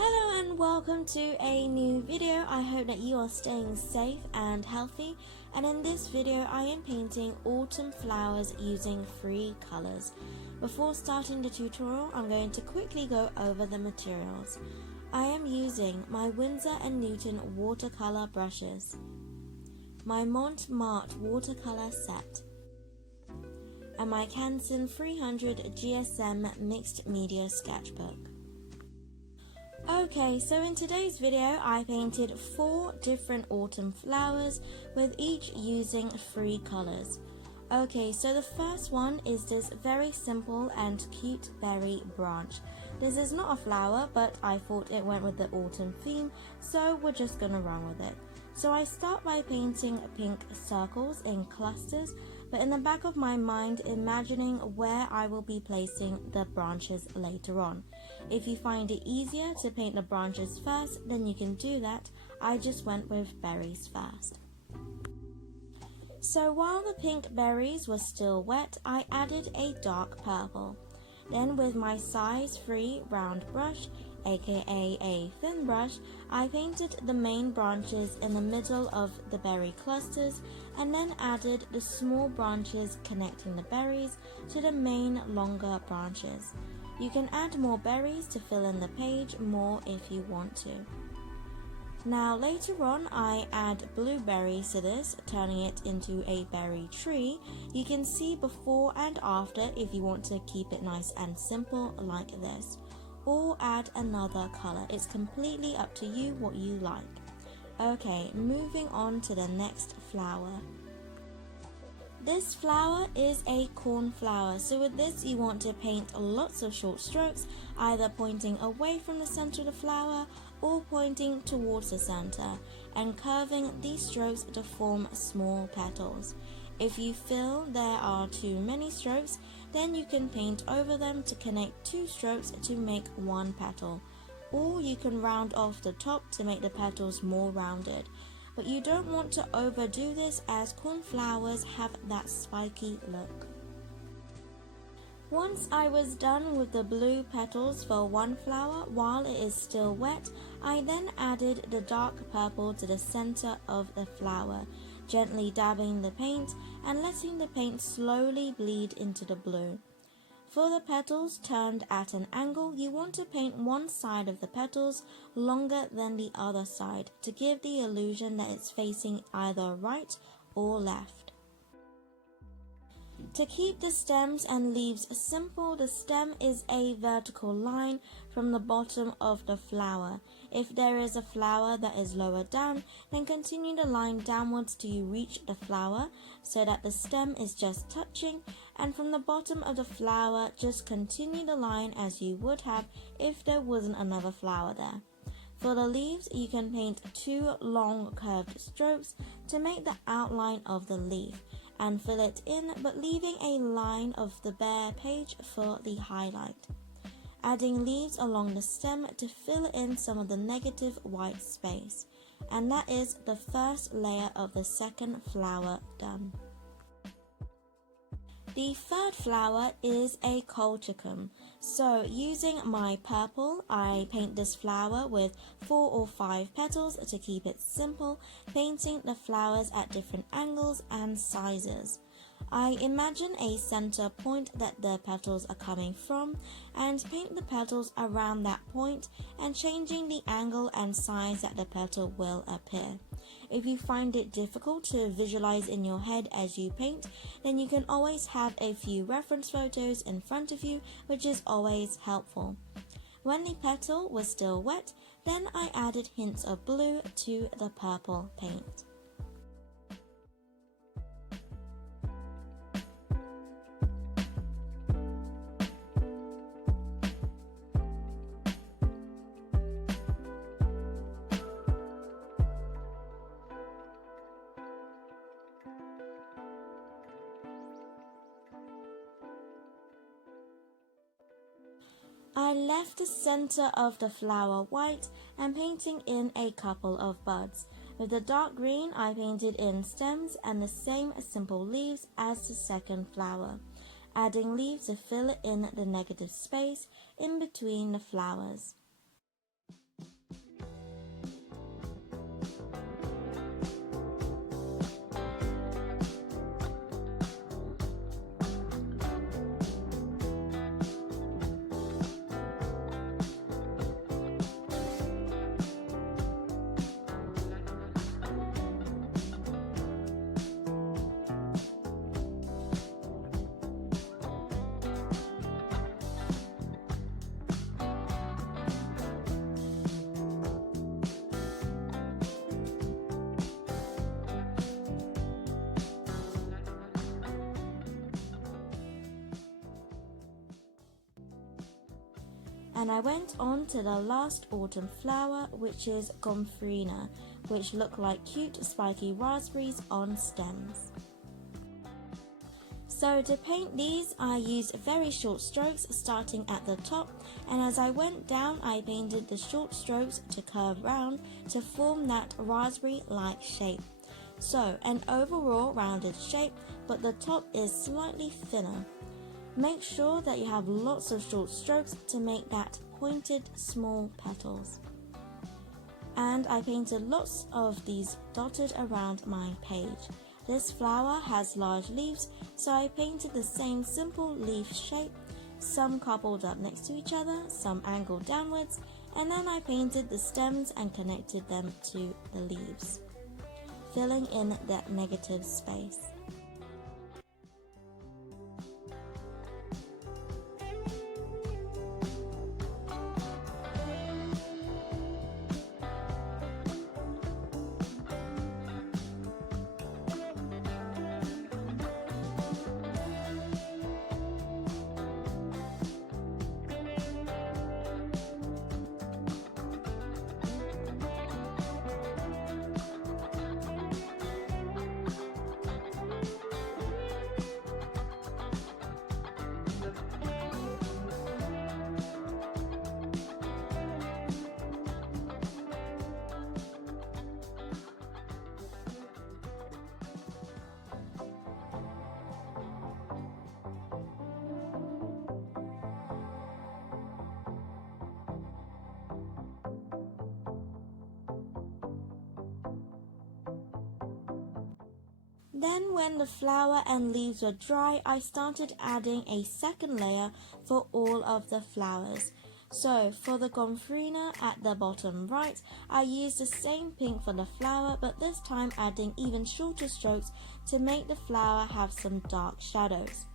Hello and welcome to a new video. I hope that you are staying safe and healthy, and in this video I am painting autumn flowers using 3 colors. Before starting the tutorial, I'm going to quickly go over the materials. I am using my Winsor & Newton watercolor brushes, my Montmartre watercolor set, and my Canson 300 GSM mixed media sketchbook. Okay, so in today's video I painted 4 different autumn flowers with each using 3 colors. Okay, so the first one is this very simple and cute berry branch. This is not a flower, but I thought it went with the autumn theme, so we're just gonna run with it. So I start by painting pink circles in clusters, but in the back of my mind imagining where I will be placing the branches later on. If you find it easier to paint the branches first, then you can do that. I just went with berries first. So while the pink berries were still wet, I added a dark purple. Then with my size 3 round brush, aka a thin brush, I painted the main branches in the middle of the berry clusters and then added the small branches connecting the berries to the main longer branches. You can add more berries to fill in the page more if you want to. Now later on I add blueberries to this, turning it into a berry tree. You can see before and after if you want to keep it nice and simple like this, or add another color. It's completely up to you what you like. Okay, moving on to the next flower. This flower is a cornflower, so with this you want to paint lots of short strokes, either pointing away from the center of the flower or pointing towards the center, and curving these strokes to form small petals. If you feel there are too many strokes, then you can paint over them to connect 2 strokes to make 1 petal, or you can round off the top to make the petals more rounded. But you don't want to overdo this as cornflowers have that spiky look. Once I was done with the blue petals for one flower while it is still wet, I then added the dark purple to the center of the flower, gently dabbing the paint and letting the paint slowly bleed into the blue. For the petals turned at an angle, you want to paint one side of the petals longer than the other side to give the illusion that it's facing either right or left. To keep the stems and leaves simple, the stem is a vertical line from the bottom of the flower. If there is a flower that is lower down, then continue the line downwards till you reach the flower so that the stem is just touching, and from the bottom of the flower just continue the line as you would have if there wasn't another flower there. For the leaves, you can paint 2 long curved strokes to make the outline of the leaf and fill it in, but leaving a line of the bare page for the highlight. Adding leaves along the stem to fill in some of the negative white space. And that is the first layer of the second flower done. The third flower is a colchicum. So using my purple, I paint this flower with 4 or 5 petals to keep it simple, painting the flowers at different angles and sizes. I imagine a center point that the petals are coming from and paint the petals around that point and changing the angle and size that the petal will appear. If you find it difficult to visualize in your head as you paint, then you can always have a few reference photos in front of you, which is always helpful. When the petal was still wet, then I added hints of blue to the purple paint. I left the center of the flower white and painting in a couple of buds. With the dark green, I painted in stems and the same simple leaves as the second flower, adding leaves to fill in the negative space in between the flowers. And I went on to the last autumn flower, which is Gonfarina, which look like cute spiky raspberries on stems. So to paint these, I used very short strokes starting at the top, and as I went down I painted the short strokes to curve round to form that raspberry-like shape. So an overall rounded shape, but the top is slightly thinner. Make sure that you have lots of short strokes to make that pointed small petals. And I painted lots of these dotted around my page. This flower has large leaves, so I painted the same simple leaf shape, some coupled up next to each other, some angled downwards, and then I painted the stems and connected them to the leaves, filling in that negative space. Then when the flower and leaves were dry, I started adding a second layer for all of the flowers. So for the Gonfarina at the bottom right, I used the same pink for the flower, but this time adding even shorter strokes to make the flower have some dark shadows.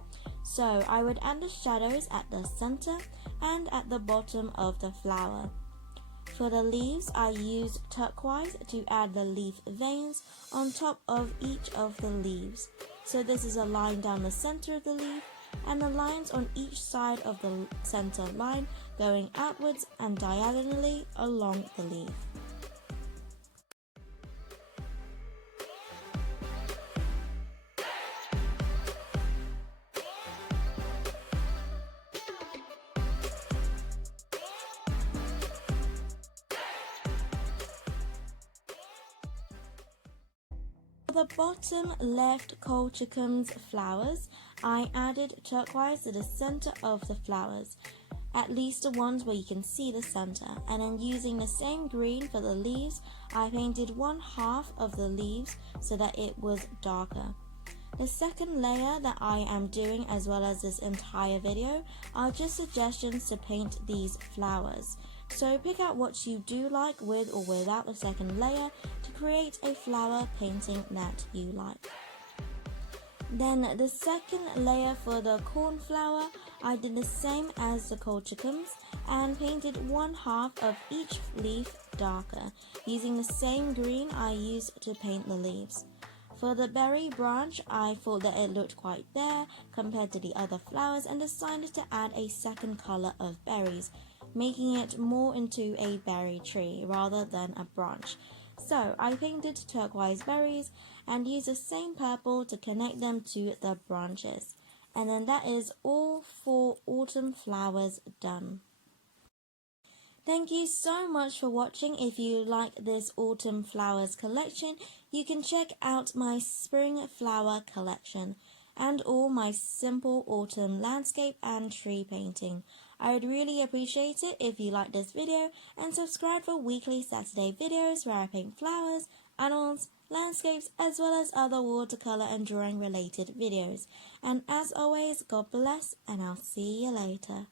So I would add the shadows at the center and at the bottom of the flower. For the leaves, I used turquoise to add the leaf veins on top of each of the leaves. So this is a line down the center of the leaf, and the lines on each side of the center line going outwards and diagonally along the leaf. For the bottom left colchicum's flowers, I added turquoise to the center of the flowers, at least the ones where you can see the center, and then using the same green for the leaves, I painted one half of the leaves so that it was darker. The second layer that I am doing, as well as this entire video, are just suggestions to paint these flowers. So pick out what you do like with or without the second layer to create a flower painting that you like. Then the second layer for the cornflower, I did the same as the colchicums and painted one half of each leaf darker, using the same green I used to paint the leaves. For the berry branch, I thought that it looked quite bare compared to the other flowers and decided to add a second color of berries, making it more into a berry tree rather than a branch. So I painted turquoise berries and used the same purple to connect them to the branches. And then that is all 4 autumn flowers done. Thank you so much for watching. If you like this autumn flowers collection, you can check out my spring flower collection and all my simple autumn landscape and tree painting. I would really appreciate it if you like this video and subscribe for weekly Saturday videos where I paint flowers, animals, landscapes, as well as other watercolor and drawing related videos. And as always, God bless, and I'll see you later.